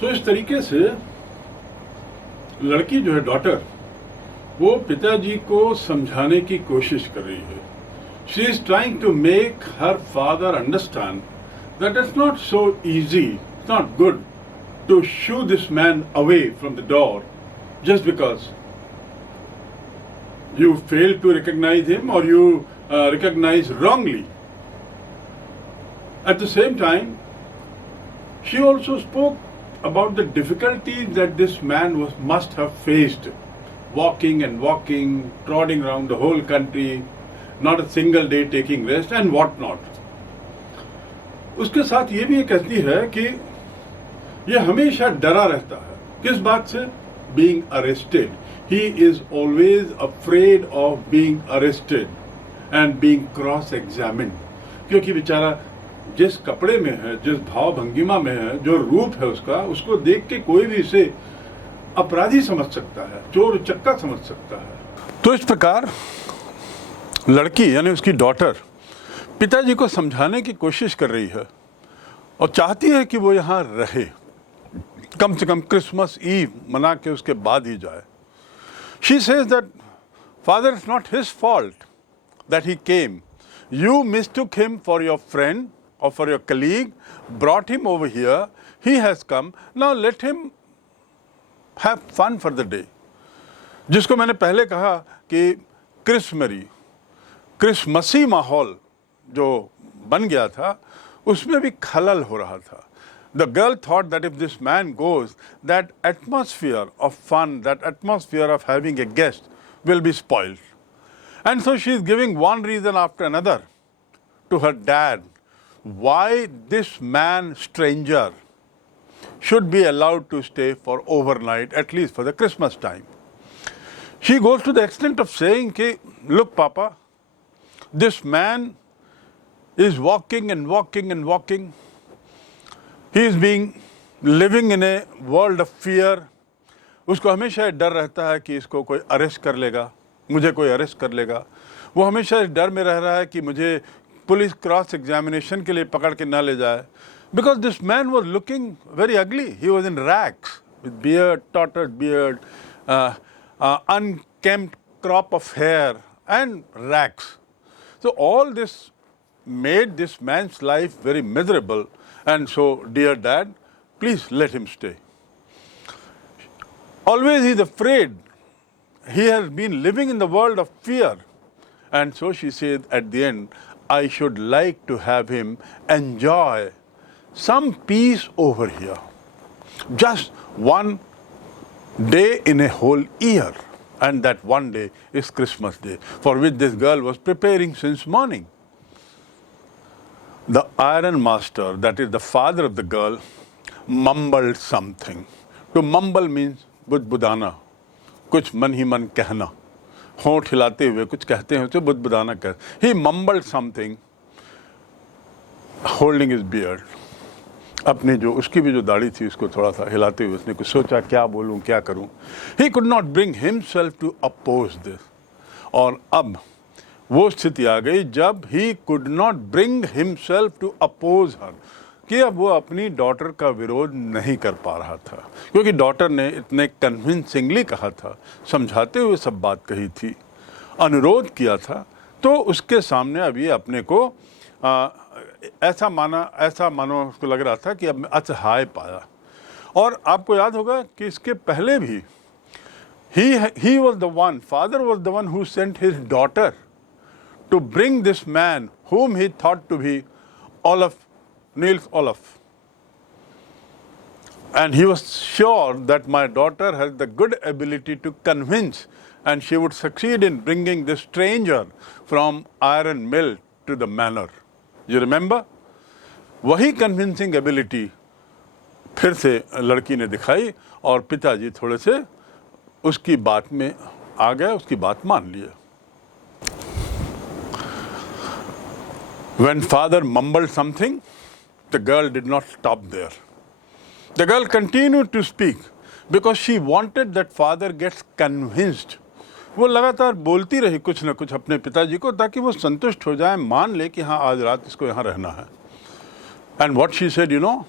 तो इस तरीके से लड़की जो है, डॉटर, वो पिताजी को समझाने की कोशिश कर रही है. She is trying to make her father understand that it's not so easy, it's not good to shoo this man away from the door just because you failed to recognize him or you recognize wrongly. At the same time, she also spoke about the difficulties that this man must have faced, walking and walking, trotting around the whole country, not a single day taking rest and what not. उसके साथ ये भी कहती है कि ये हमेशा डरा रहता है. किस बात से? Being arrested. He is always afraid of being arrested and being cross examined. क्योंकि बेचारा जिस कपड़े में है, जिस भाव भंगिमा में है, जो रूप है उसका, उसको देख के कोई भी इसे अपराधी समझ सकता है, चोर उचक्का समझ सकता है. तो इस प्रकार लड़की यानी उसकी डॉटर पिताजी को समझाने की कोशिश कर रही है और चाहती है कि वो यहाँ रहे, कम से कम क्रिसमस ईव मना के उसके बाद ही जाए. She says that father it's not his fault that he came. You mistook him for your friend और for your colleague, brought him over here, he has come, now let him have fun for the day. जिसको मैंने पहले कहा कि Christmassy माहौल जो बन गया था उसमें भी खलल हो रहा था. The girl thought that if this man goes, that atmosphere of fun, that atmosphere of having a guest will be spoiled. And so she is giving one reason after another to her dad why this man, stranger, should be allowed to stay for overnight, at least for the Christmas time. She goes to the extent of saying, "Ki, look, Papa, this man is walking and walking and walking. He is living in a world of fear." उसको हमेशा डर रहता है कि इसको कोई arrest कर लेगा, मुझे कोई अरेस्ट कर लेगा. वो हमेशा इस डर में रह रहा है कि मुझे पुलिस क्रॉस एग्जामिनेशन के लिए पकड़ के ना ले जाए. Because this man was looking very ugly. He was in rags, with beard, tottered beard, unkempt crop of hair and rags. So all this made this man's life very miserable. And so, dear dad, please let him stay. Always he is afraid. He has been living in the world of fear. And so she said at the end, I should like to have him enjoy some peace over here. Just one day in a whole year. And that one day is Christmas Day, for which this girl was preparing since morning. The iron master, that is the father of the girl, mumbled something. To mumble means बुदबुदाना, कुछ मन ही मन कहना, होंठ हिलाते हुए कुछ कहते हैं उसे बुदबुदाना कह. He mumbled something, holding his beard. अपनी जो उसकी भी जो दाढ़ी थी उसको थोड़ा सा हिलाते हुए उसने कुछ सोचा, क्या बोलूं, क्या करूं. He could not bring himself to oppose this. और अब वो स्थिति आ गई जब he could not bring himself to oppose her, कि अब वो अपनी डॉटर का विरोध नहीं कर पा रहा था, क्योंकि डॉटर ने इतने कन्विंसिंगली कहा था, समझाते हुए सब बात कही थी, अनुरोध किया था. तो उसके सामने अब ये अपने को ऐसा मानो उसको लग रहा था कि अब असहाय पाया. और आपको याद होगा कि इसके पहले भी he was the one, father was the one who sent his daughter to bring this man whom he thought to be Niels Olaf. And he was sure that my daughter has the good ability to convince, and she would succeed in bringing this stranger from iron mill to the manor. You remember? वही convincing ability फिर से लड़की ने दिखाई और पिताजी थोड़े से उसकी बात में आ गए, उसकी बात मान लिए. When father mumbled something, the girl did not stop there. The girl continued to speak because she wanted that father gets convinced. वो लगातार बोलती रही कुछ न कुछ अपने पिताजी को ताकि वो संतुष्ट हो जाए, मान ले कि हाँ आज रात इसको यहाँ रहना है. And what she said, you know,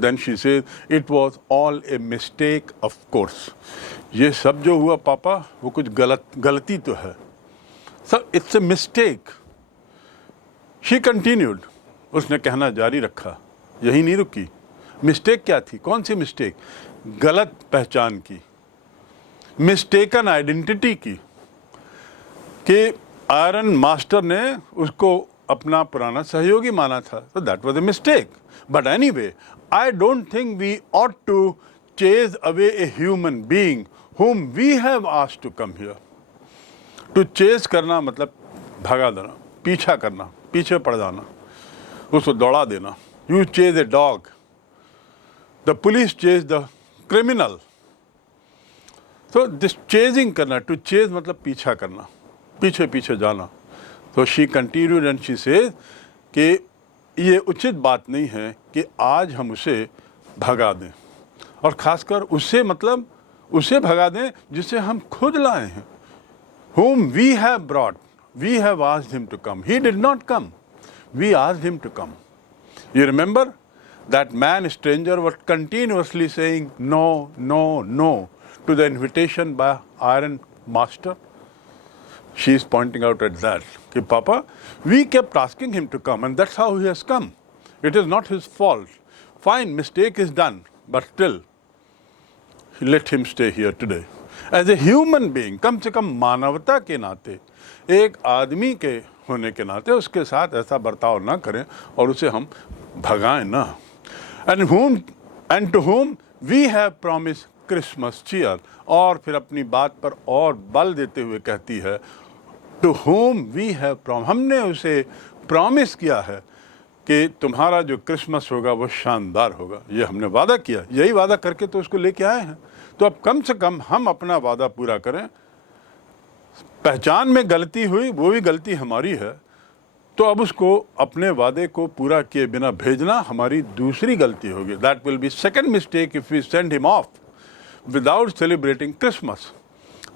Then she says, it was all a mistake, of course. ये सब जो हुआ पापा वो कुछ गलती तो है. So it's a mistake. She continued. उसने कहना जारी रखा, यही नहीं रुकी. मिस्टेक क्या थी? कौन सी मिस्टेक? गलत पहचान की, मिस्टेकन आइडेंटिटी की, कि आयरन मास्टर ने उसको अपना पुराना सहयोगी माना था. So that was a mistake. But anyway, I don't think we ought to chase away a human being whom we have asked to come here. To chase करना मतलब भगा देना, पीछा करना, पीछे पड़ जाना, उसको दौड़ा देना. You chase a dog. The police chase the criminal. So this chasing करना, to chase मतलब पीछा करना, पीछे पीछे जाना. So she continued and she says कि ये उचित बात नहीं है कि आज हम उसे भगा दें, और ख़ासकर उससे मतलब उसे भगा दें जिसे हम खुद लाए हैं. Whom we have brought, we have asked him to come. He did not come. We asked him to come. You remember? That man, stranger, was continuously saying no, no, no to the invitation by Iron Master. She is pointing out at that. Ki Papa, we kept asking him to come and that's how he has come. It is not his fault. Fine, mistake is done, but still, let him stay here today. As a human being, कम से कम मानवता के नाते, एक आदमी के होने के नाते उसके साथ ऐसा बर्ताव ना करें और उसे हम भगाएं ना. And to whom we have promised Christmas cheer. और फिर अपनी बात पर और बल देते हुए कहती है, to whom we have promised, हमने उसे प्रॉमिस किया है कि तुम्हारा जो क्रिसमस होगा वो शानदार होगा. ये हमने वादा किया, यही वादा करके तो उसको लेके आए हैं. तो अब कम से कम हम अपना वादा पूरा करें. पहचान में गलती हुई, वो भी गलती हमारी है, तो अब उसको अपने वादे को पूरा किए बिना भेजना हमारी दूसरी गलती होगी. That will be second mistake if we send him off without celebrating Christmas.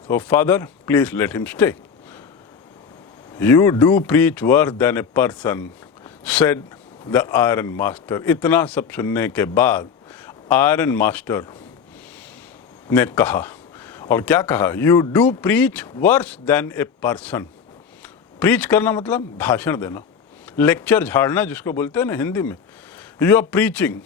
So father, please let him stay. You do preach worse than a person, said the iron master. इतना सब सुनने के बाद आयरन मास्टर ने कहा, और क्या कहा? You do preach worse than a person. Preach करना मतलब भाषण देना, लेक्चर झाड़ना जिसको बोलते हैं ना हिंदी में. You are preaching.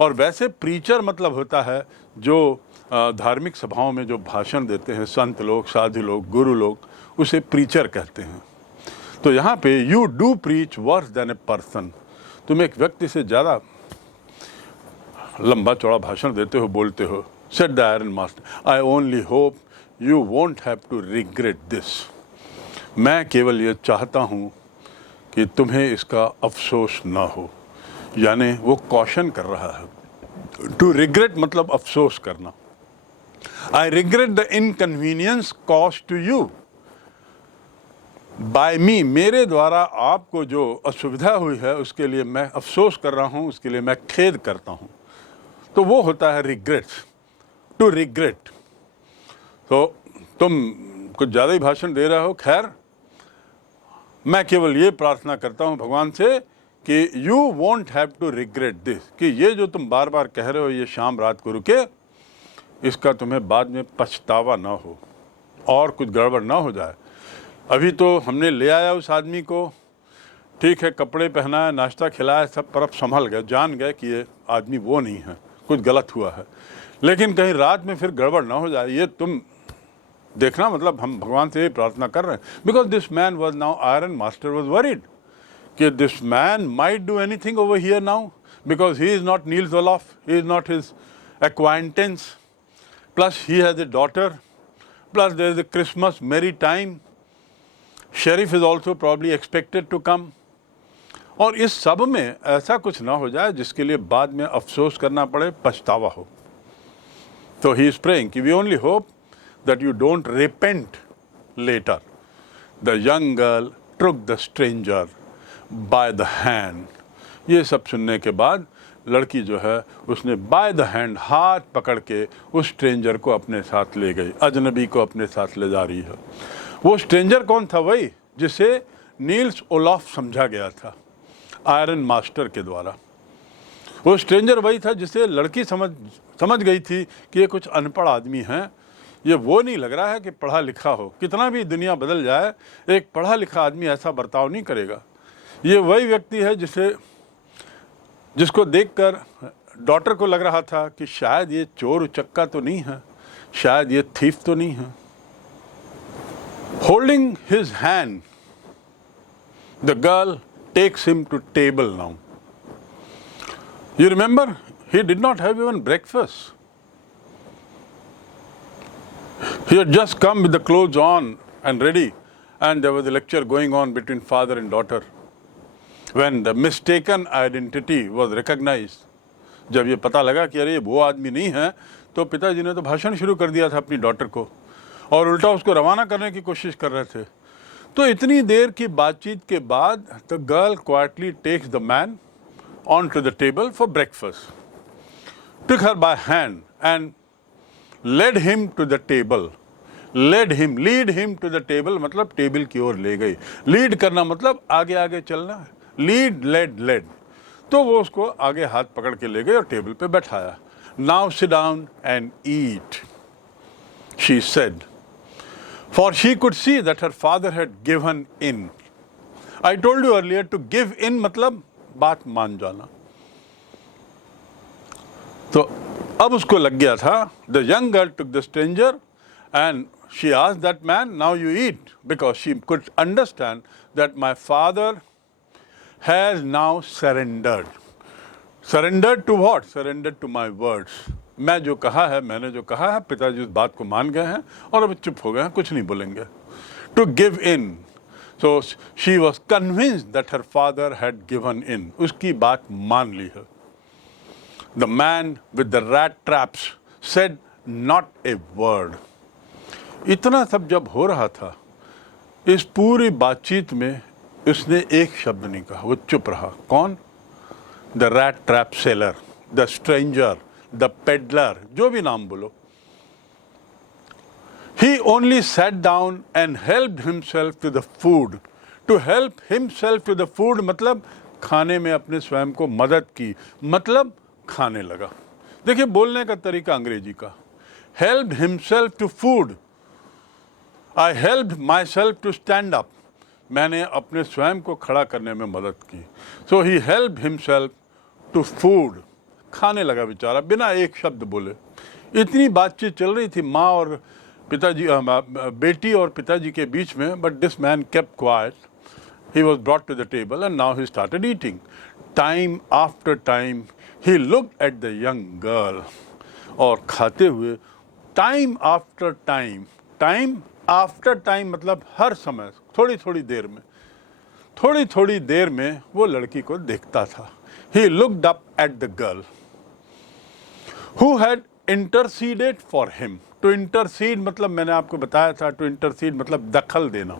और वैसे प्रीचर मतलब होता है जो धार्मिक सभाओं में जो भाषण देते हैं, संत लोग, साधु लोग, गुरु लोग, उसे प्रीचर कहते हैं. तो यहाँ पे you do preach worse than a person, तुम एक व्यक्ति से ज़्यादा लंबा चौड़ा भाषण देते हो, बोलते हो. Said the iron master, I only hope you won't have to regret this. मैं केवल ये चाहता हूँ कि तुम्हें इसका अफसोस ना हो. यानी वो कॉशन कर रहा है. टू रिग्रेट मतलब अफसोस करना. I regret the inconvenience caused to you by me. मेरे द्वारा आपको जो असुविधा हुई है उसके लिए मैं अफसोस कर रहा हूँ, उसके लिए मैं खेद करता हूँ. तो वो होता है रिग्रेट्स. To regret. तो तुम कुछ ज़्यादा ही भाषण दे रहे हो. खैर, मैं केवल ये प्रार्थना करता हूँ भगवान से कि you won't have to regret this, कि ये जो तुम बार बार कह रहे हो ये शाम रात को रुके, इसका तुम्हें बाद में पछतावा ना हो और कुछ गड़बड़ ना हो जाए. अभी तो हमने ले आया उस आदमी को, ठीक है, कपड़े पहनाया, नाश्ता खिलाया, सब पर अब संभल गए, जान गए कि ये आदमी वो नहीं है, कुछ गलत हुआ है. लेकिन कहीं रात में फिर गड़बड़ ना हो जाए, ये तुम देखना. मतलब हम भगवान से ये प्रार्थना कर रहे हैं. Because this man was now, iron master was worried कि this man might do anything over here now, because he is not Nils Olof, he is not his acquaintance, plus he has a daughter, plus there is a Christmas merry time. Sheriff is also probably expected to come. और इस सब में ऐसा कुछ ना हो जाए जिसके लिए बाद में अफसोस करना पड़े, पछतावा हो. So he is praying कि we only hope that you don't repent later. The young girl took the stranger by the hand. ये सब सुनने के बाद लड़की जो है उसने by the hand, हाथ पकड़ के उस स्ट्रेंजर को अपने साथ ले गई, अजनबी को अपने साथ ले जा रही है. वो स्ट्रेंजर कौन था? वही जिसे नील्स ओलॉफ समझा गया था आयरन मास्टर के द्वारा. वो स्ट्रेंजर वही था जिसे लड़की समझ गई थी कि ये कुछ अनपढ़ आदमी हैं, ये वो नहीं लग रहा है कि पढ़ा लिखा हो। कितना भी दुनिया बदल जाए, एक पढ़ा लिखा आदमी ऐसा बर्ताव नहीं करेगा। ये वही व्यक्ति है जिसको देखकर डॉटर को लग रहा था कि शायद ये चोर उचक्का तो नहीं है, शायद ये थीफ तो नहीं है। Holding his hand, the girl takes him to table now. You remember, he did not have even breakfast. He had just come with the clothes on and ready, and there was a lecture going on between father and daughter. When the mistaken identity was recognized, जब ये पता लगा कि अरे ये वो आदमी नहीं है, तो पिताजी ने तो भाषण शुरू कर दिया था अपनी डॉटर को, और उल्टा उसको रवाना करने की कोशिश कर रहे थे। तो इतनी देर की बातचीत के बाद the girl quietly takes the man on to the table for breakfast, took her by hand and led him to the table. Lead him to the table मतलब टेबल की ओर ले गई। लीड करना मतलब आगे आगे चलना, लीड लेड। तो वो उसको आगे हाथ पकड़ के ले गए और टेबल पे बैठाया। Now sit down and eat, she said, for she could see that her father had given in. I told you earlier to give in मतलब बात मान जाना। तो अब उसको लग गया था। The young girl took the stranger and she asked that man, now you eat, because she could understand that my father has now surrendered. Surrendered to what? Surrendered to my words. मैं जो कहा है, मैंने जो कहा है, पिताजी उस बात को मान गए हैं और अब चुप हो गए हैं, कुछ नहीं बोलेंगे। To give in, so she was convinced that her father had given in, उसकी बात मान ली है। The man with the rat traps said not a word. इतना सब जब हो रहा था, इस पूरी बातचीत में उसने एक शब्द नहीं कहा, वो चुप रहा। कौन? The rat trap seller, the stranger, the peddler, जो भी नाम बोलो। He only sat down and helped himself to the food. To help himself to the food मतलब खाने में अपने स्वयं को मदद की, मतलब खाने लगा। देखिए बोलने का तरीका अंग्रेजी का, helped himself to food. I helped myself to stand up. मैंने अपने स्वयं को खड़ा करने में मदद की। So he helped himself to food. खाने लगा बेचारा बिना एक शब्द बोले। इतनी बातचीत चल रही थी माँ और पिताजी, बेटी और पिताजी के बीच में, but this man kept quiet. He was brought to the table and now he started eating. Time after time he looked at the young girl, और खाते हुए टाइम आफ्टर टाइम मतलब हर समय, थोड़ी थोड़ी देर में वो लड़की को देखता था। He looked up at the girl who had interceded for him. To intercede मतलब मैंने आपको बताया था, to intercede मतलब दखल देना,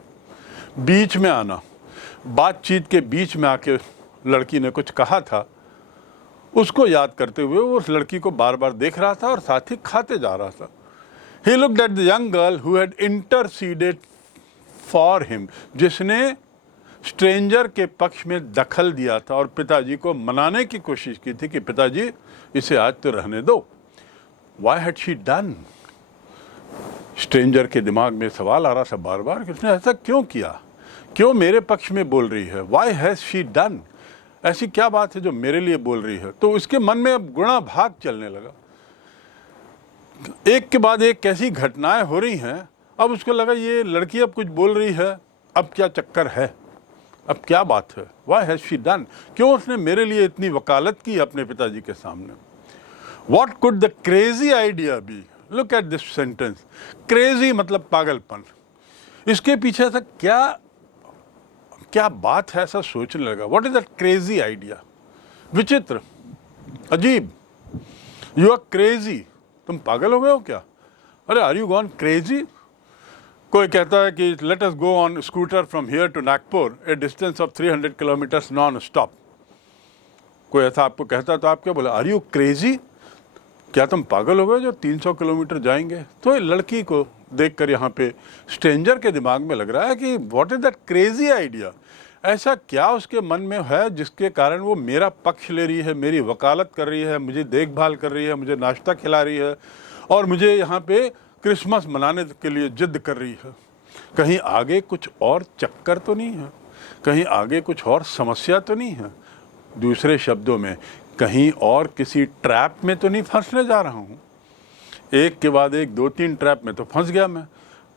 बीच में आना। बातचीत के बीच में आके लड़की ने कुछ कहा था, उसको याद करते हुए वो उस लड़की को बार बार देख रहा था और साथ ही खाते जा रहा था। He looked at the young girl who had interceded for him, जिसने स्ट्रेंजर के पक्ष में दखल दिया था और पिताजी को मनाने की कोशिश की थी कि पिताजी इसे आज तो रहने दो। Why had she done? Stranger के दिमाग में सवाल आ रहा था बार बार कि उसने ऐसा क्यों किया, क्यों मेरे पक्ष में बोल रही है। Why has she done? ऐसी क्या बात है जो मेरे लिए बोल रही है। तो उसके मन में अब गुणा भाग चलने लगा, एक के बाद एक कैसी घटनाएं हो रही हैं। अब उसको लगा ये लड़की अब कुछ बोल रही है, अब क्या चक्कर है, अब क्या बात है। Why has she done? क्यों उसने मेरे लिए इतनी वकालत की अपने पिताजी के सामने। What could the crazy idea be? Look at this sentence. Crazy मतलब पागलपन। इसके पीछे ऐसा क्या बात है, ऐसा सोचने लगा। What is that crazy idea? विचित्र, अजीब। You are crazy. तुम पागल हो गए हो क्या? अरे are you gone crazy? कोई कहता है कि let us go on scooter from here to Nagpur, a distance of 300 kilometers non-stop. कोई ऐसा आपको कहता है तो आप क्या बोले? Are you crazy? क्या तुम पागल हो गए जो 300 किलोमीटर जाएंगे? तो ये लड़की को देखकर यहाँ पे स्ट्रेंजर के दिमाग में लग रहा है कि what is that crazy idea. ऐसा क्या उसके मन में है जिसके कारण वो मेरा पक्ष ले रही है, मेरी वकालत कर रही है, मुझे देखभाल कर रही है, मुझे नाश्ता खिला रही है और मुझे यहाँ पे क्रिसमस मनाने के लिए जिद कर रही है। कहीं आगे कुछ और चक्कर तो नहीं है, कहीं आगे कुछ और समस्या तो नहीं है। दूसरे शब्दों में, कहीं और किसी ट्रैप में तो नहीं फंसने जा रहा हूँ। एक के बाद एक 2-3 ट्रैप में तो फंस गया मैं।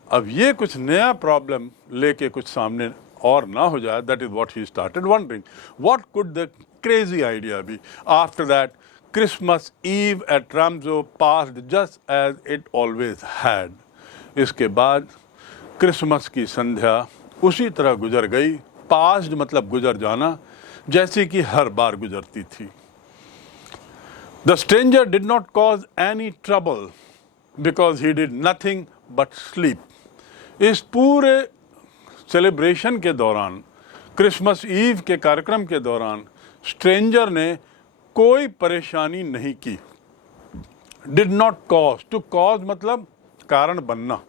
अब ये कुछ नया प्रॉब्लम लेके कुछ सामने और ना हो जाए, that is what he started wondering, what could the crazy idea be. After that Christmas Eve at Ramsjo passed just as it always had. इसके बाद क्रिसमस की संध्या उसी तरह गुजर गई, पास्ड मतलब गुजर जाना, जैसे कि हर बार गुजरती थी। The stranger did not cause any trouble because he did nothing but sleep. इस पूरे सेलिब्रेशन के दौरान, क्रिसमस ईव के कार्यक्रम के दौरान स्ट्रेंजर ने कोई परेशानी नहीं की। Did not cause, to cause मतलब कारण बनना।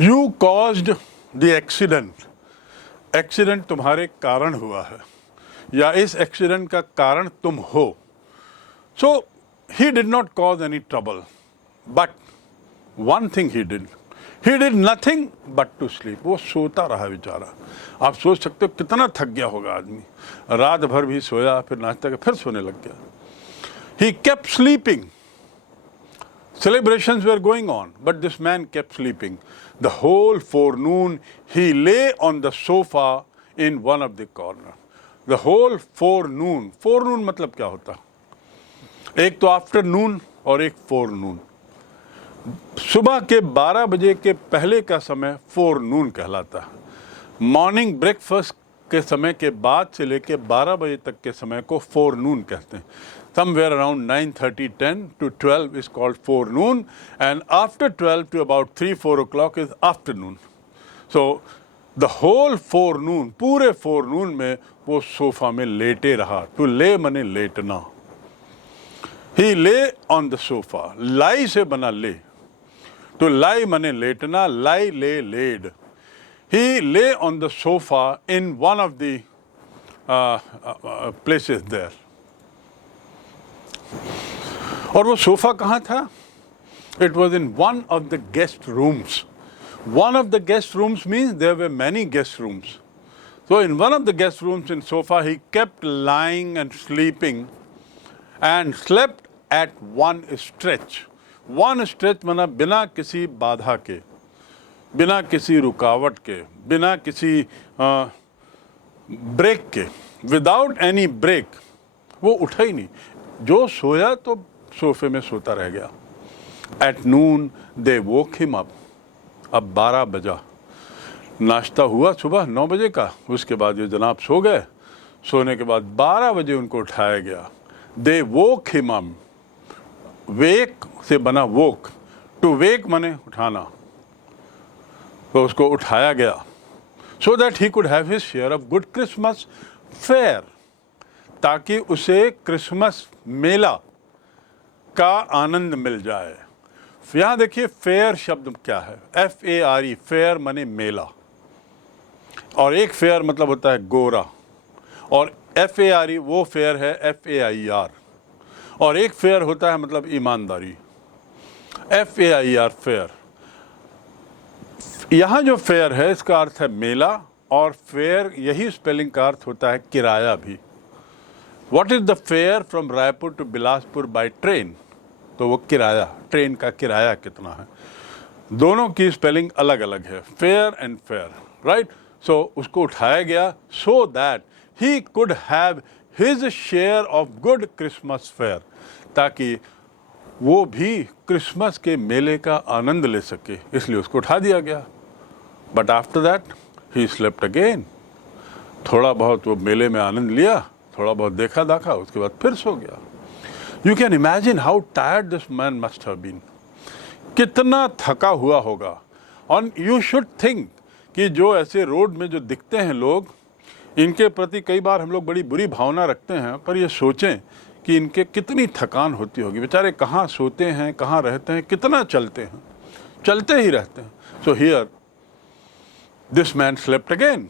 You caused the accident, accident तुम्हारे कारण हुआ है या इस एक्सीडेंट का कारण तुम हो। So he did not cause any trouble, but one thing he did nothing but to sleep. वो सोता रहा बेचारा। आप सोच सकते हो कितना थक गया होगा आदमी, रात भर भी सोया, फिर नाश्ता किया, फिर सोने लग गया। He kept sleeping. Celebrations were going on, but this man kept sleeping. The whole forenoon he lay on the sofa in one of the corner. The whole forenoon, forenoon मतलब क्या होता? एक तो आफ्टरनून और एक फोरनून। सुबह के 12 बजे के पहले का समय फोरनून कहलाता है। मॉर्निंग ब्रेकफास्ट के समय के बाद से लेके 12 बजे तक के समय को फोरनून कहते हैं। Somewhere around 9:30, 10 to 12 is called forenoon, and after 12 to about 3-4 o'clock is afternoon. So the whole forenoon, पूरे forenoon में वो सोफा में लेटे रहा। To lay मने लेटना। He lay on the sofa. lie से बना ले। To lie मने लेटना, lie lay laid. He lay on the sofa in one of the places there. और वो सोफा कहाँ था? It was in one of the guest rooms. One of the guest rooms means there were many guest rooms. So in one of the guest rooms in sofa, he kept lying and sleeping and slept at one stretch. One stretch माना बिना किसी बाधा के, बिना किसी रुकावट के, बिना किसी ब्रेक के, without any break. वो उठा ही नहीं। जो सोया तो सोफे में सोता रह गया। At noon they woke him up. अब 12 बजा। नाश्ता हुआ सुबह 9 बजे का, उसके बाद ये जनाब सो गए। सोने के बाद 12 बजे उनको उठाया गया। They woke him up. Wake से बना woke. To wake मने उठाना। तो उसको उठाया गया। So that he could have his share of good Christmas fare. ताकि उसे क्रिसमस मेला का आनंद मिल जाए। यहाँ देखिए फेयर शब्द क्या है? FARE, फेयर माने मेला, और एक फेयर मतलब होता है गोरा, और FARE वो फेयर है FAIR, और एक फेयर होता है मतलब ईमानदारी, FAIR फेयर। यहाँ जो फेयर है इसका अर्थ है मेला, और फेयर यही स्पेलिंग का अर्थ होता है किराया भी। What is the fare from Raipur to Bilaspur by train? तो वो किराया, ट्रेन का किराया कितना है। दोनों की स्पेलिंग अलग अलग है, फेयर एंड फेयर, राइट। सो उसको उठाया गया so that he could have his share of good Christmas fare, ताकि वो भी क्रिसमस के मेले का आनंद ले सके, इसलिए उसको उठा दिया गया। But after that he slept again. थोड़ा बहुत वो मेले में आनंद लिया, थोड़ा बहुत देखा दाखा, उसके बाद फिर सो गया। You can imagine how tired this man must have been. कितना थका हुआ होगा। और यू शुड थिंक कि जो ऐसे रोड में जो दिखते हैं लोग, इनके प्रति कई बार हम लोग बड़ी बुरी भावना रखते हैं, पर ये सोचें कि इनके कितनी थकान होती होगी। बेचारे कहाँ सोते हैं, कहाँ रहते हैं, कितना चलते हैं, चलते ही रहते हैं। So here this man slept again.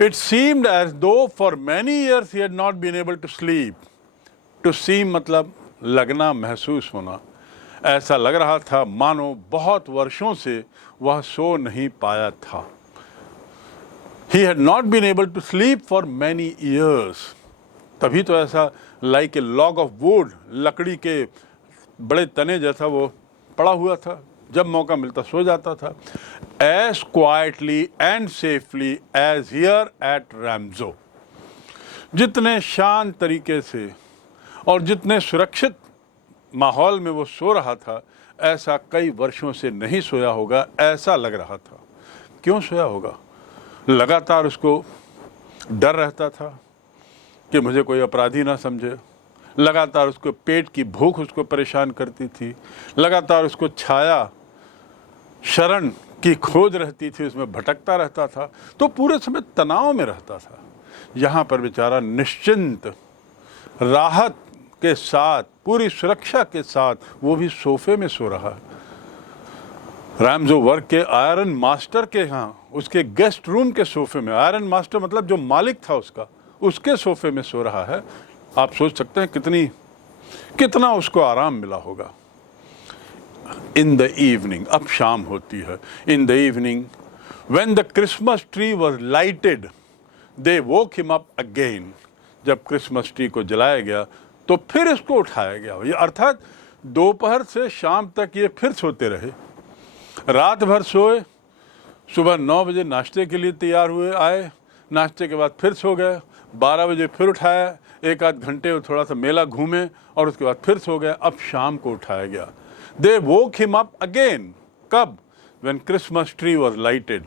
It seemed as though for many years he had not been able to sleep. To seem मतलब लगना, महसूस होना। ऐसा लग रहा था मानो बहुत वर्षों से वह सो नहीं पाया था। He had not been able to sleep for many years. तभी तो ऐसा like a log of wood, लकड़ी के बड़े तने जैसा वो पड़ा हुआ था, जब मौका मिलता सो जाता था। As quietly and safely as here at Ramzo. जितने शांत तरीके से और जितने सुरक्षित माहौल में वो सो रहा था, ऐसा कई वर्षों से नहीं सोया होगा, ऐसा लग रहा था। क्यों सोया होगा? लगातार उसको डर रहता था कि मुझे कोई अपराधी ना समझे। लगातार उसको पेट की भूख उसको परेशान करती थी। लगातार उसको छाया, शरण की खोज रहती थी, उसमें भटकता रहता था, तो पूरे समय तनाव में रहता था। यहाँ पर बेचारा निश्चिंत, राहत के साथ, पूरी सुरक्षा के साथ, वो भी सोफे में सो रहा है। रैमजो वर्क के आयरन मास्टर के यहाँ, उसके गेस्ट रूम के सोफे में, आयरन मास्टर मतलब जो मालिक था उसका, उसके सोफे में सो रहा है। आप सोच सकते हैं कितना उसको आराम मिला होगा। इन द इवनिंग, अब शाम होती है। In the evening when the Christmas tree was lighted they woke him up again. जब क्रिसमस ट्री को जलाया गया तो फिर इसको उठाया गया। ये अर्थात दोपहर से शाम तक ये फिर सोते रहे, रात भर सोए, सुबह 9 बजे नाश्ते के लिए तैयार हुए, आए, नाश्ते के बाद फिर सो गए, 12 बजे फिर उठाया, एक आध घंटे थोड़ा सा मेला घूमे और उसके बाद फिर सो गए। अब शाम को उठाया गया। दे वोक हिम अप अगेन। कब? When Christmas tree was lighted.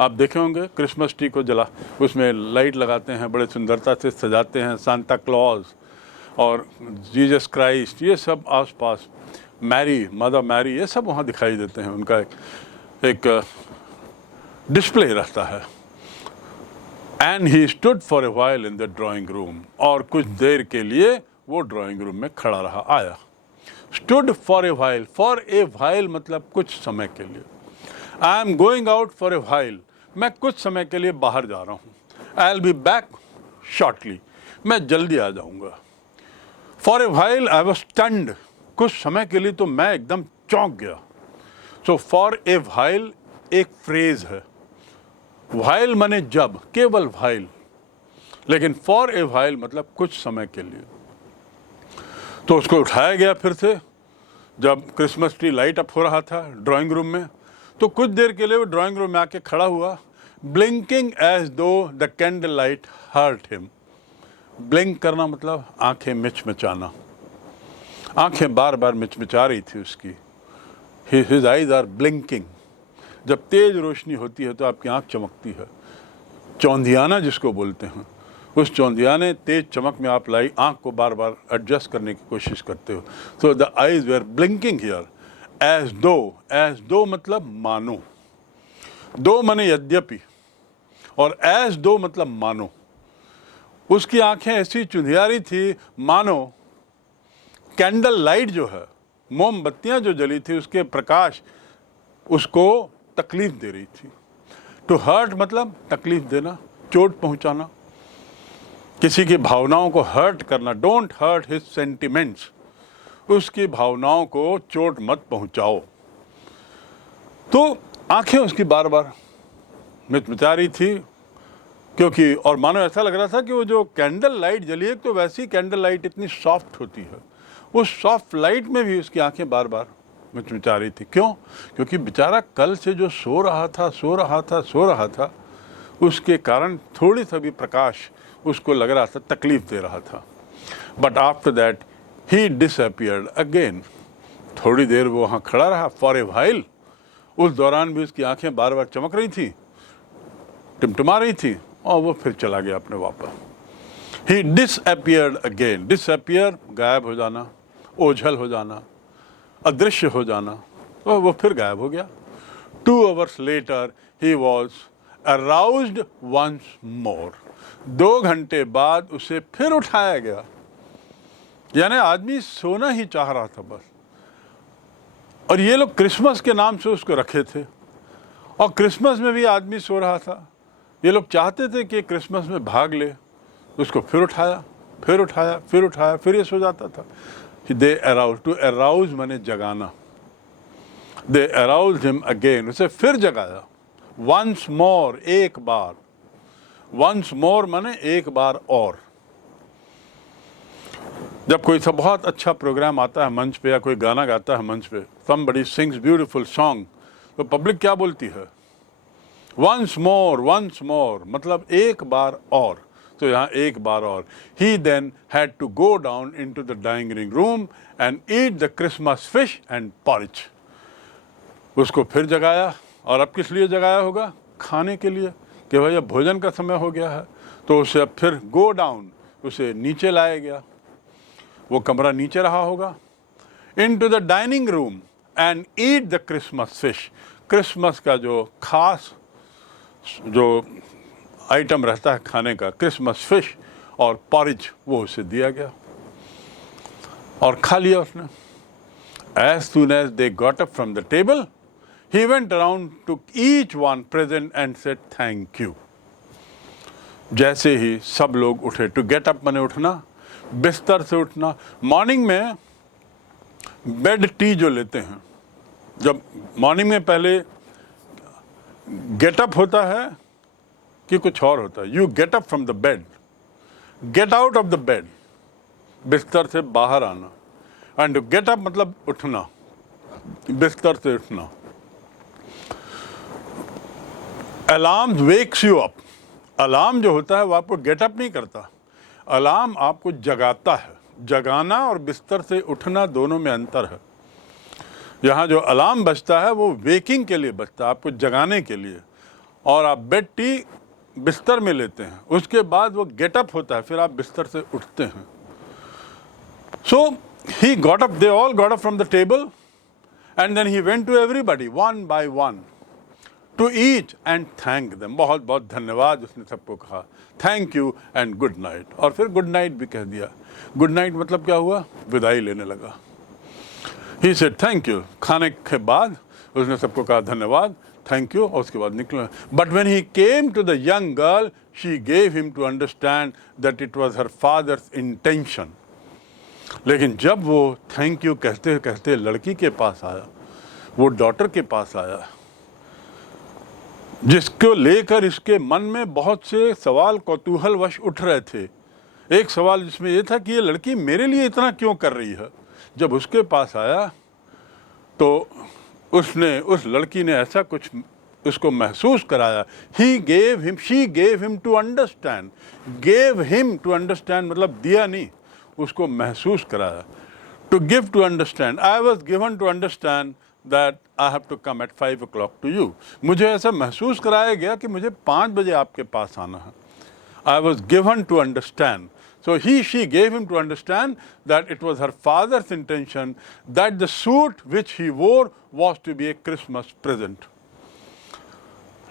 आप देखे होंगे क्रिसमस ट्री को जला, उसमें लाइट लगाते हैं, बड़े सुंदरता से सजाते हैं, सांता क्लॉज और जीसस क्राइस्ट, ये सब आसपास, मैरी, मदर मैरी, ये सब वहाँ दिखाई देते हैं। उनका एक डिस्प्ले रहता है। And he stood for a while in the drawing room. और कुछ देर के लिए वो ड्राइंग रूम में खड़ा रहा, आया। Stood for a while, for a while मतलब कुछ समय के लिए। I am going out for a while, मैं कुछ समय के लिए बाहर जा रहा हूँ। I will be back shortly, मैं जल्दी आ जाऊँगा। For a while I was stunned, कुछ समय के लिए तो मैं एकदम चौंक गया। सो फॉर ए व्हाइल एक फ्रेज है। व्हाइल माने जब, केवल व्हाइल, लेकिन फॉर ए व्हाइल मतलब कुछ समय के लिए। तो उसको उठाया गया फिर से, जब क्रिसमस ट्री लाइट अप हो रहा था ड्राइंग रूम में, तो कुछ देर के लिए वो ड्राइंग रूम में आके खड़ा हुआ, blinking as though the candle light hurt him. Blink करना मतलब आंखें मिचमिचाना, आंखें बार बार मिचमिचा रही थी उसकी। His eyes are blinking. जब तेज रोशनी होती है तो आपकी आंख चमकती है, चौंधियाना जिसको बोलते हैं। उस चौंधियाने तेज चमक में आप आंख को बार बार एडजस्ट करने की कोशिश करते हो। So the eyes were blinking here as though मतलब मानो, दो माने यद्यपि, और एज दो मतलब मानो। उसकी आंखें ऐसी चुंधियारी थी मानो कैंडल लाइट जो है, मोमबत्तियां जो जली थी, उसके प्रकाश उसको तकलीफ दे रही थी। टू हर्ट मतलब तकलीफ देना, चोट पहुंचाना, किसी की भावनाओं को हर्ट करना। डोंट हर्ट हिज सेंटिमेंट्स, उसकी भावनाओं को चोट मत पहुंचाओ। तो आंखें उसकी बार बार मिचमिचा रही थी, क्योंकि और मानो ऐसा लग रहा था कि वो जो कैंडल लाइट जली है, तो वैसी कैंडल लाइट इतनी सॉफ्ट होती है, उस सॉफ्ट लाइट में भी उसकी आंखें बार बार मिचमिचा रही थी। क्यों? क्योंकि बेचारा कल से जो सो रहा था, उसके कारण थोड़ी सा भी प्रकाश उसको लग रहा था तकलीफ दे रहा था। But after that he disappeared again. थोड़ी देर वो वहाँ खड़ा रहा, फॉर ए व्हाइल। उस दौरान भी उसकी आंखें बार बार चमक रही थी, टिमटिमा रही थी, और वो फिर चला गया अपने वापस। ही डिसअपियर्ड अगेन। डिसअपियर गायब हो जाना, ओझल हो जाना, अदृश्य हो जाना, और वो फिर गायब हो गया। 2 hours later he was aroused once more. 2 घंटे बाद उसे फिर उठाया गया। यानी आदमी सोना ही चाह रहा था बस। और ये लोग क्रिसमस के नाम से उसको रखे थे, और क्रिसमस में भी आदमी सो रहा था। ये लोग चाहते थे कि क्रिसमस में भाग ले, उसको फिर उठाया, फिर उठाया, फिर उठाया, फिर ये सो जाता था। दे अराउज, टू अराउज माने जगाना। दे अराउज हिम अगेन, उसे फिर जगाया। वंस मोर, एक बार। वंस मोर माने एक बार और। जब कोई सा बहुत अच्छा प्रोग्राम आता है मंच पे, या कोई गाना गाता है मंच पे, somebody sings beautiful song, तो पब्लिक क्या बोलती है? वंस मोर, मतलब एक बार और। तो यहाँ एक बार और। He then had to go down into the dining room and eat the Christmas fish and porridge. उसको फिर जगाया, और अब किस लिए जगाया होगा? खाने के लिए, कि भाई अब भोजन का समय हो गया है। तो उसे अब फिर गो डाउन, उसे नीचे लाया गया, वो कमरा नीचे रहा होगा। Into the dining room and eat the Christmas fish, Christmas का जो खास जो आइटम रहता है खाने का, क्रिसमस फिश और पॉरिज, वो उसे दिया गया और खा लिया उसने। As soon as they got up from the table, he went around to each one present and said thank you. जैसे ही सब लोग उठे, टू गेट अप माने उठना, बिस्तर से उठना। मॉर्निंग में बेड टी जो लेते हैं, जब मॉर्निंग में पहले गेटअप होता है कि कुछ और होता है? You get up from the bed, get out of the bed, बिस्तर से बाहर आना। एंड गेट अप मतलब उठना, बिस्तर से उठना। Alarm wakes you up, alarm जो होता है वो आपको गेटअप नहीं करता, अलार्म आपको जगाता है। जगाना और बिस्तर से उठना दोनों में अंतर है। यहाँ जो अलार्म बजता है वो वेकिंग के लिए बजता है, आपको जगाने के लिए, और आप बेड टी बिस्तर में लेते हैं, उसके बाद वो गेटअप होता है, फिर आप बिस्तर से उठते हैं। So he got up, they all got up from the table and then he went to everybody one by one to each and thank them, बहुत बहुत धन्यवाद उसने सबको कहा, thank you and good night, और फिर गुड नाइट भी कह दिया। गुड नाइट मतलब क्या हुआ? विदाई लेने लगा। ही सेड थैंक यू, खाने के बाद उसने सबको कहा धन्यवाद, थैंक यू, और उसके बाद निकला। But when he came to the young girl, she gave him to understand that it was her father's intention. लेकिन जब वो थैंक यू कहते कहते लड़की के पास आया, वो डॉटर के पास आया, जिसको लेकर इसके मन में बहुत से सवाल कौतूहलवश उठ रहे थे। एक सवाल जिसमें ये था कि ये लड़की मेरे लिए इतना क्यों कर रही है। जब उसके पास आया तो उसने, उस लड़की ने ऐसा कुछ उसको महसूस कराया। He gave him, she gave him to understand, gave him to understand मतलब दिया नहीं, उसको महसूस कराया। To give to understand, I was given to understand that I have to come at 5 o'clock to you. मुझे ऐसा महसूस कराया गया कि मुझे 5 बजे आपके पास आना है। I was given to understand. So she gave him to understand that it was her father's intention that the suit which he wore was to be a Christmas present.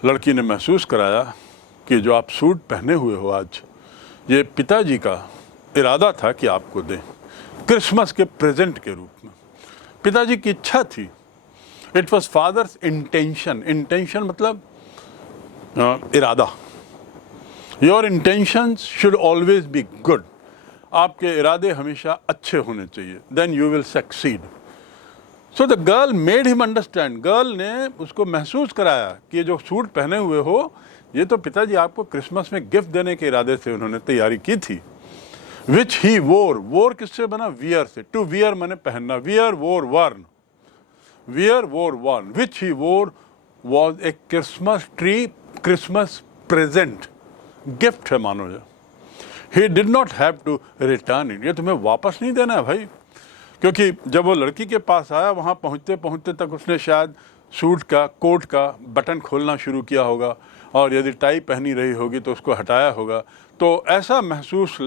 लड़की ने महसूस कराया कि जो आप सूट पहने हुए हो आज, ये पिताजी का इरादा था कि आपको दें क्रिसमस के प्रेजेंट के रूप में। पिताजी की इच्छा थी। It was father's intention, intention मतलब इरादा। Your intentions should always be good, आपके इरादे हमेशा अच्छे होने चाहिए, then you will succeed. So the girl made him understand, girl ने उसको महसूस कराया कि ये जो सूट पहने हुए हो, ये तो पिताजी आपको क्रिसमस में गिफ्ट देने के इरादे से उन्होंने तैयारी की थी। विच ही वोर, वोर किससे बना? वियर से। टू वियर माने पहनना, वियर वोर वर्न, वियर वोर वर्न। Which he wore was a Christmas tree, Christmas present, gift है मानो ये। He did not have to return it, ये तुम्हें वापस नहीं देना है भाई। क्योंकि जब वो लड़की के पास आया, वहाँ पहुँचते पहुँचते तक उसने शायद सूट का, कोट का बटन खोलना शुरू किया होगा, और यदि टाई पहनी रही होगी तो उसको हटाया होगा। तो ऐसा महसूस,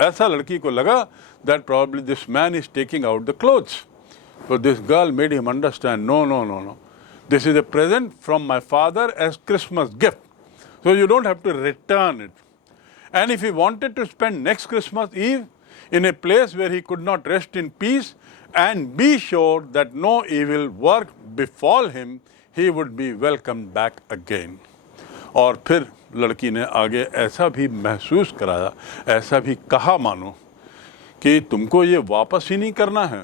ऐसा लड़की को लगा that probably this man is taking out the clothes. So this girl made him understand, no, no, no, no. This is a present from my father as Christmas gift. So you don't have to return it. And if he wanted to spend next Christmas Eve in a place where he could not rest in peace and be sure that no evil work befall him, he would be welcomed back again. और फिर लड़की ने आगे ऐसा भी महसूस कराया, ऐसा भी कहा मानो कि तुमको ये वापस ही नहीं करना है,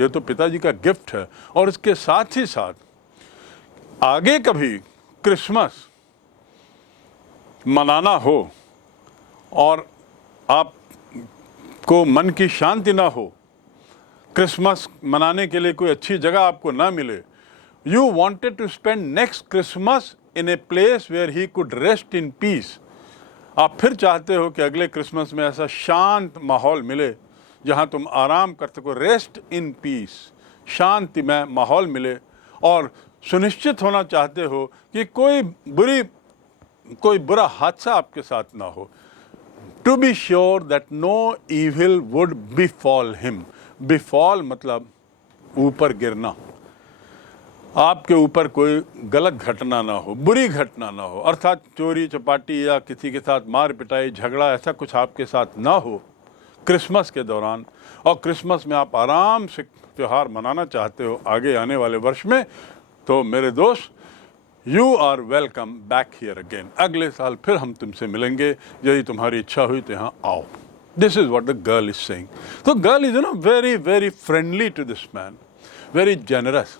ये तो पिताजी का गिफ्ट है। और इसके साथ ही साथ आगे कभी क्रिसमस मनाना हो और आपको मन की शांति ना हो, क्रिसमस मनाने के लिए कोई अच्छी जगह आपको ना मिले, you wanted to spend next Christmas in a place where he could rest in peace. आप फिर चाहते हो कि अगले क्रिसमस में ऐसा शांत माहौल मिले जहां तुम आराम कर सको, रेस्ट इन पीस, शांतिमय माहौल मिले। और सुनिश्चित होना चाहते हो कि कोई बुरा हादसा आपके साथ ना हो। To be sure that no evil would befall him. Befall मतलब ऊपर गिरना, आपके ऊपर कोई गलत घटना ना हो, बुरी घटना ना हो, अर्थात चोरी चपाटी या किसी के साथ मार पिटाई झगड़ा ऐसा कुछ आपके साथ ना हो क्रिसमस के दौरान। और क्रिसमस में आप आराम से त्यौहार मनाना चाहते हो आगे आने वाले वर्ष में, तो मेरे दोस्त you are welcome back here again. अगले साल फिर हम तुमसे मिलेंगे, यदि तुम्हारी इच्छा हुई तो यहाँ आओ। This is what the girl is saying. तो girl is very very friendly to this man, very generous.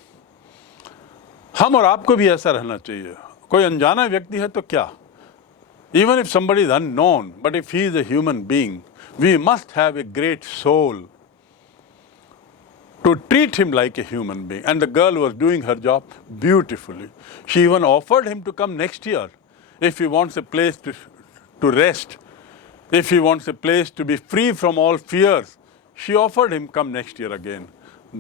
हम और आपको भी ऐसा रहना चाहिए। कोई अनजाना व्यक्ति है तो क्या, even if somebody is unknown, but if he is a human being, we must have a great soul to treat him like a human being. And the girl was doing her job beautifully. She even offered him to come next year if he wants a place to rest, if he wants a place to be free from all fears. She offered him come next year again.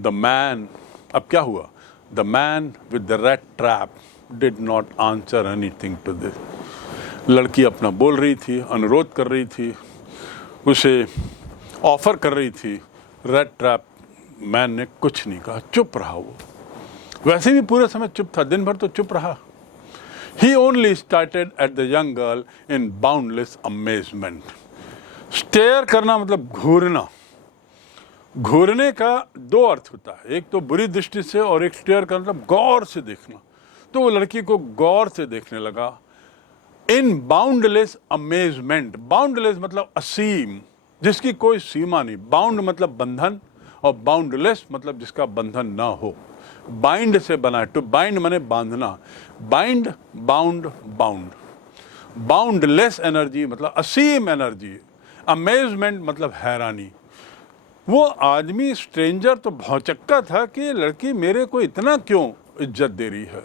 The man, अब क्या हुआ? The man with the rat trap did not answer anything to this. लड़की अपना बोल रही थी, अनुरोध कर रही थी, उसे ऑफर कर रही थी। रेड ट्रैप मैन ने कुछ नहीं कहा, चुप रहा। वो वैसे भी पूरे समय चुप था, दिन भर तो चुप रहा। He only stared at the young girl in boundless amazement. Stare करना मतलब घूरना। घूरने का दो अर्थ होता है, एक तो बुरी दृष्टि से और एक स्टेयर करना मतलब गौर से देखना। तो वो लड़की को गौर से देखने लगा। इन बाउंडलेस अमेजमेंट, बाउंडलेस मतलब असीम, जिसकी कोई सीमा नहीं। बाउंड मतलब बंधन और बाउंडलेस मतलब जिसका बंधन ना हो। बाइंड से बना है, टू बाइंड माने बांधना, bind, bound, bound. Boundless energy मतलब असीम एनर्जी। अमेजमेंट मतलब हैरानी। वो आदमी स्ट्रेंजर तो भौचक्का था कि ये लड़की मेरे को इतना क्यों इज्जत दे रही है,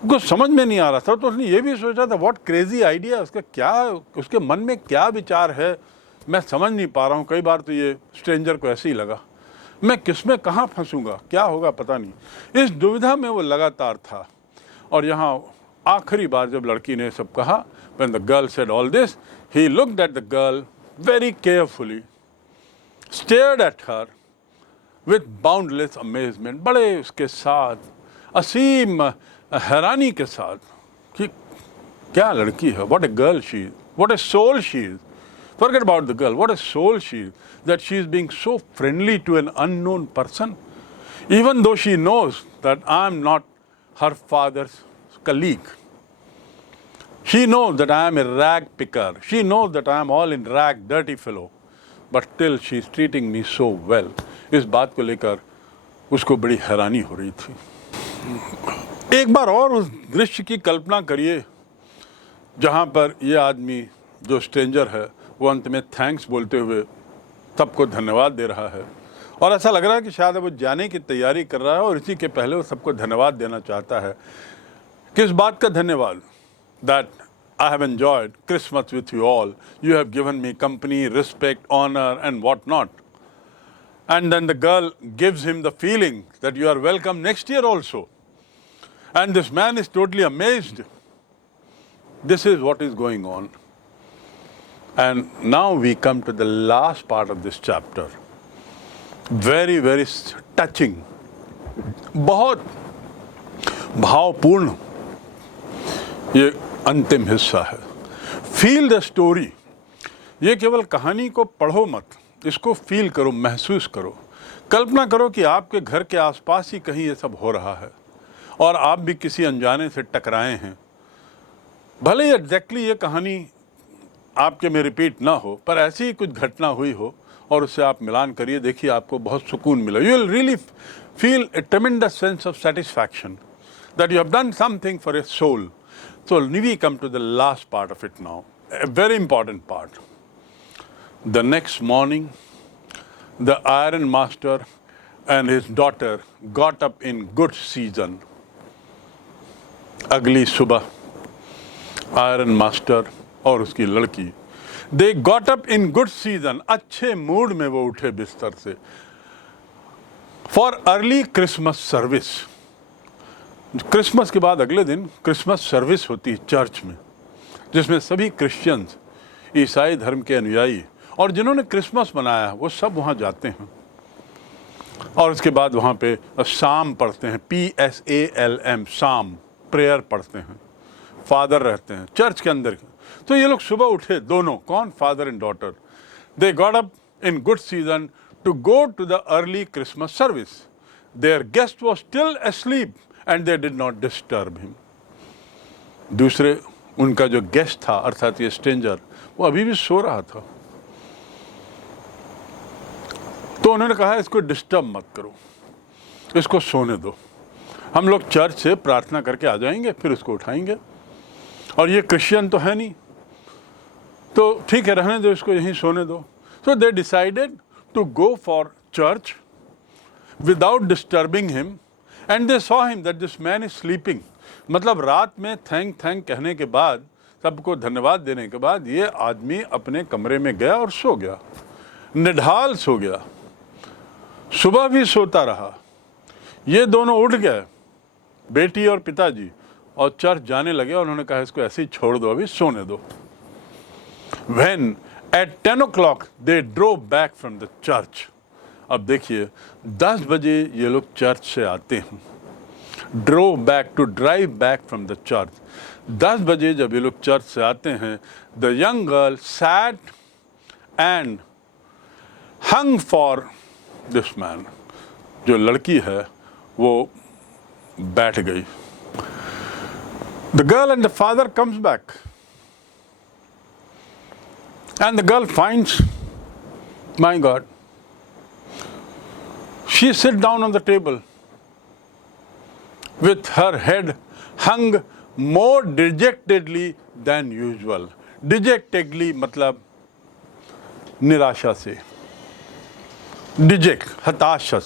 उसको समझ में नहीं आ रहा था। तो उसने ये भी सोचा था व्हाट क्रेजी आइडिया, उसका क्या, उसके मन में क्या विचार है, मैं समझ नहीं पा रहा हूँ। कई बार तो ये स्ट्रेंजर को ऐसे ही लगा, मैं किस में कहाँ फंसूंगा, क्या होगा पता नहीं। इस दुविधा में वो लगातार था। और यहाँ आखिरी बार जब लड़की ने सब कहा, when the girl said all this, he looked at the girl very carefully, stared at her with boundless amazement, बड़े उसके साथ असीम हैरानी के साथ कि क्या लड़की है, what a girl she is, what a soul she is. Forget about the girl, what a soul she is, that she is being so friendly to an unknown person, even though she knows that I am not her father's colleague. She knows that I am a rag picker. She knows that I am all in rag, dirty fellow. But still she is treating me so well. इस बात को लेकर उसको बड़ी हैरानी हो रही थी। एक बार और उस दृश्य की कल्पना करिए जहाँ पर ये आदमी जो स्ट्रेंजर है वो अंत में थैंक्स बोलते हुए सबको धन्यवाद दे रहा है। और ऐसा लग रहा है कि शायद वो जाने की तैयारी कर रहा है और इसी के पहले वो सबको धन्यवाद देना चाहता है। किस बात का धन्यवाद? That I have enjoyed Christmas with you all. You have given me company, respect, honor and what not. And then the girl gives him the feeling that you are welcome next year also. And this man is totally amazed. This is what is going on. And now we come to the last part of this chapter. Very, very touching. बहुत भावपूर्ण ये अंतिम हिस्सा है। Feel the story. ये केवल कहानी को पढ़ो मत, इसको फील करो, महसूस करो। कल्पना करो कि आपके घर के आसपास ही कहीं ये सब हो रहा है और आप भी किसी अनजाने से टकराए हैं। भले ही एग्जैक्टली ये कहानी आपके में रिपीट ना हो, पर ऐसी ही कुछ घटना हुई हो और उससे आप मिलान करिए, देखिए आपको बहुत सुकून मिला. You will really feel a ट्रेमेंडस sense of satisfaction that you have done something for a soul. So we come to the last part of it now, a very important part. The next morning, the iron master and his daughter got up in good season. अगली सुबह iron master और उसकी लड़की, they got up in good season, अच्छे mood में वो उठे बिस्तर से, for early Christmas service. Christmas के बाद अगले दिन क्रिसमस सर्विस होती है चर्च में, जिसमें सभी क्रिश्चियंस, ईसाई धर्म के अनुयायी और जिन्होंने क्रिसमस मनाया वो सब वहाँ जाते हैं. और उसके बाद वहाँ पे साम पढ़ते हैं, PSALM, साम, प्रेयर पढ़ते हैं. फादर रहते हैं चर्च के अंदर. तो ये लोग सुबह उठे दोनों, कौन, father and daughter. They got up in good season to go to the early Christmas service. Their guest was still asleep and they did not disturb him. दूसरे उनका जो गेस्ट था, अर्थात ये स्ट्रेंजर, वो अभी भी सो रहा था. तो उन्होंने कहा इसको डिस्टर्ब मत करो, इसको सोने दो, हम लोग चर्च से प्रार्थना करके आ जाएंगे, फिर उसको उठाएंगे. और ये क्रिश्चियन तो है नहीं, तो ठीक है रहने दो, इसको यहीं सोने दो. So they decided to go for church without disturbing him. And they saw him that this man is sleeping. मतलब रात में थैंक कहने के बाद, सबको धन्यवाद देने के बाद, ये आदमी अपने कमरे में गया और सो गया, निढाल सो गया. सुबह भी सोता रहा. ये दोनों उठ गए, बेटी और पिताजी, और चर्च जाने लगे. उन्होंने कहा इसको ऐसे ही छोड़ दो, अभी सोने दो. When at 10 o'clock they drove back from the church. अब देखिए 10 बजे ये लोग चर्च से आते हैं. Drove back, to drive back from the church. 10 बजे जब ये लोग चर्च से आते हैं, the young girl sat and hung for this man. जो लड़की है वो बैठ गई. The girl and the father comes back and the girl finds, my God, she sat down on the table with her head hung more dejectedly than usual. Dejectedly मतलब निराशा से, deject हताशा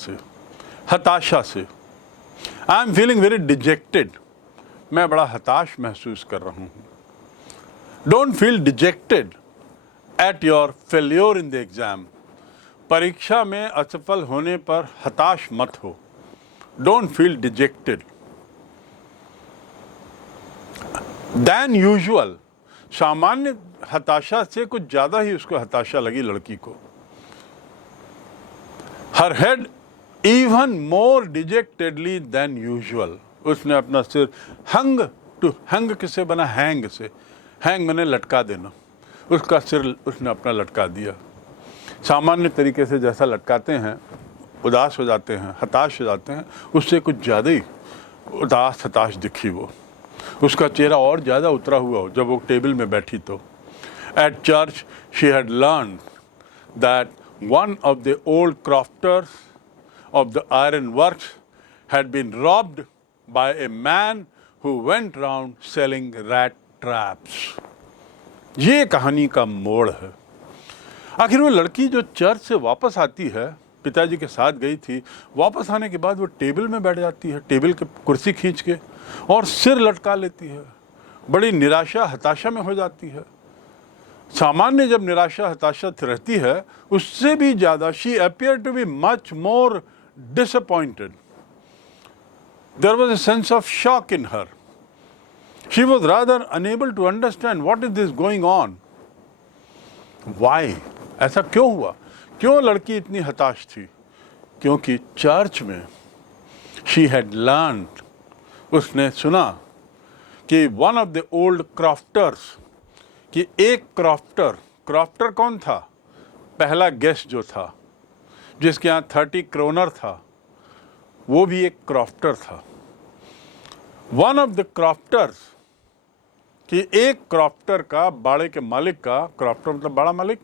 से. I am feeling very dejected. मैं बड़ा हताश महसूस कर रहा हूँ. Don't feel dejected at your failure in the exam. परीक्षा में असफल होने पर हताश मत हो. Don't feel dejected. Than usual. सामान्य हताशा से कुछ ज़्यादा ही उसको हताशा लगी लड़की को. Her head even more dejectedly than usual. उसने अपना सिर हंग किसे बना, हैंग से. हैंग मैंने लटका देना. उसका सिर उसने अपना लटका दिया. सामान्य तरीके से जैसा लटकाते हैं, उदास हो जाते हैं, हताश हो जाते हैं, उससे कुछ ज़्यादा ही हताश दिखी वो. उसका चेहरा और ज़्यादा उतरा हुआ हो जब वो टेबल में बैठी. तो at church she had learn that one of the old crafters of the iron works had been robbed by a man who went round selling rat traps. ये कहानी का मोड़ है. आखिर वो लड़की जो चर्च से वापस आती है, पिताजी के साथ गई थी, वापस आने के बाद वो टेबल में बैठ जाती है, टेबल के कुर्सी खींच के, और सिर लटका लेती है. बड़ी निराशा हताशा में हो जाती है. सामान्य जब निराशा हताशा रहती है, उससे भी ज़्यादा she appear to be much more disappointed. There was a sense of shock in her. She was rather unable to understand what is this going on. Why? ऐसा क्यों हुआ? क्यों लड़की इतनी हताश थी? क्योंकि चर्च में शी हैड लर्न, उसने सुना कि one of the old crafters, कि एक क्राफ्टर कौन था? पहला गेस्ट जो था, जिसके यहाँ 30 क्रोनर था, वो भी एक क्राफ्टर था. वन ऑफ द क्राफ्टर्स कि एक क्रॉफ्टर का, बाड़े के मालिक का, क्रॉफ्टर मतलब बड़ा मालिक,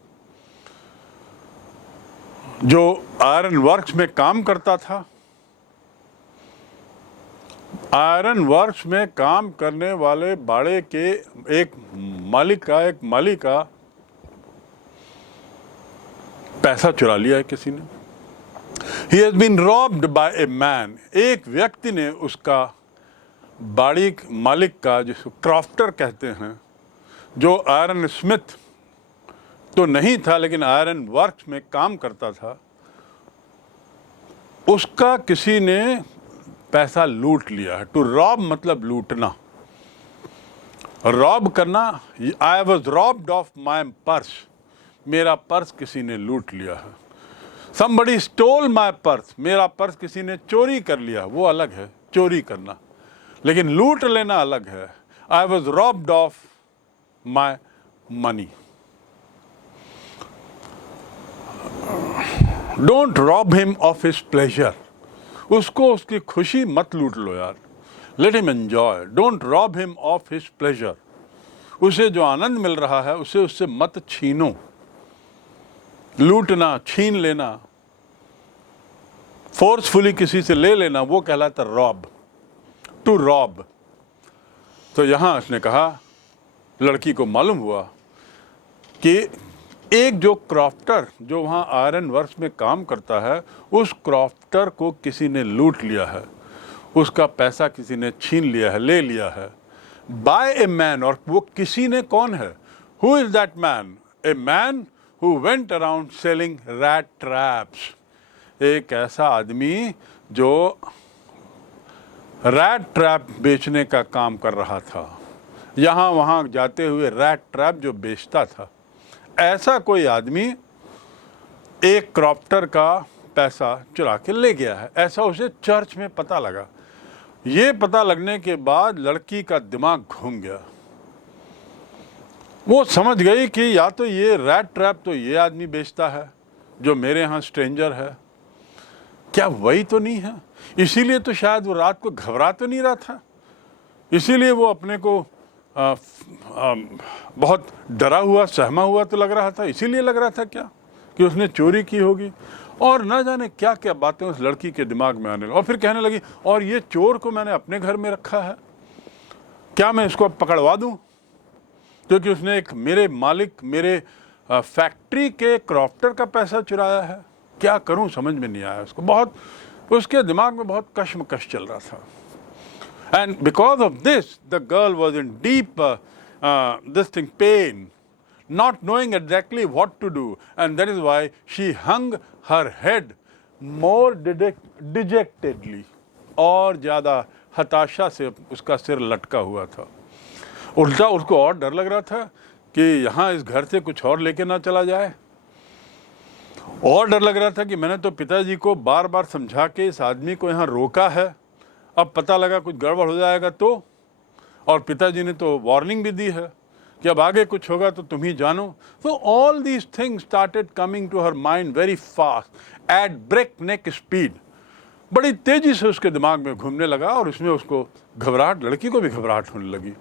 जो आयरन वर्क्स में काम करता था, आयरन वर्क्स में काम करने वाले बाड़े के एक मालिक का पैसा चुरा लिया है किसी ने। He has been robbed by a man. एक व्यक्ति ने उसका बाड़ी मालिक का, जिसको क्रॉफ्टर कहते हैं, जो आयरन स्मिथ तो नहीं था लेकिन आयरन वर्क्स में काम करता था, उसका किसी ने पैसा लूट लिया है। टू रॉब मतलब लूटना, रॉब करना। आई was robbed of my purse, मेरा पर्स किसी ने लूट लिया है। somebody stole my पर्स, मेरा पर्स किसी ने चोरी कर लिया, वो अलग है चोरी करना, लेकिन लूट लेना अलग है। I was robbed of my money. Don't rob him of his pleasure, उसको उसकी खुशी मत लूट लो यार। Let him enjoy, don't rob him of his pleasure. उसे जो आनंद मिल रहा है उसे उससे मत छीनो। लूटना, छीन लेना, फोर्सफुली किसी से ले लेना, वो कहलाता रॉब, टू रॉब। तो यहां उसने कहा, लड़की को मालूम हुआ कि एक जो क्रॉफ्टर जो वहाँ आयरन वर्क्स में काम करता है, उस क्रॉफ्टर को किसी ने लूट लिया है, उसका पैसा किसी ने छीन लिया है, ले लिया है। बाय ए मैन, और वो किसी ने कौन है? Who is that man? A man who went around selling rat traps. एक ऐसा आदमी जो रैट ट्रैप बेचने का काम कर रहा था, यहाँ वहाँ जाते हुए रैट ट्रैप जो बेचता था। ऐसा कोई आदमी एक क्रॉफ्टर का पैसा चुरा के ले गया है, ऐसा उसे चर्च में पता लगा। ये पता लगने के बाद लड़की का दिमाग घूम गया। वो समझ गई कि या तो ये रैट ट्रैप तो ये आदमी बेचता है जो मेरे यहाँ स्ट्रेंजर है, क्या वही तो नहीं है? इसीलिए तो शायद वो रात को घबरा तो नहीं रहा था, इसीलिए वो अपने को बहुत डरा हुआ, सहमा हुआ तो लग रहा था। इसीलिए लग रहा था क्या कि उसने चोरी की होगी, और न जाने क्या क्या बातें उस लड़की के दिमाग में आने लगी। और फिर कहने लगी, और ये चोर को मैंने अपने घर में रखा है, क्या मैं इसको अब पकड़वा दूं? क्योंकि उसने एक मेरे मालिक, मेरे फैक्ट्री के क्रॉफ्टर का पैसा चुराया है। क्या करूं समझ में नहीं आया उसको। बहुत उसके दिमाग में बहुत कश्मकश चल रहा था। And because of this, the girl was in deep pain, not knowing exactly what to do, and that is why she hung her head more dejectedly. और ज़्यादा हताशा से उसका सिर लटका हुआ था। उल्टा उसको और डर लग रहा था कि यहाँ इस घर से कुछ और लेके ना चला जाए। और डर लग रहा था कि मैंने तो पिताजी को बार बार समझा के इस आदमी को यहाँ रोका है, अब पता लगा कुछ गड़बड़ हो जाएगा तो। और पिताजी ने तो वार्निंग भी दी है कि अब आगे कुछ होगा तो तुम ही जानो। तो all these things started coming to her mind very fast at breakneck speed. बड़ी तेजी से उसके दिमाग में घूमने लगा और उसमें उसको घबराहट, लड़की को भी घबराहट होने लगी।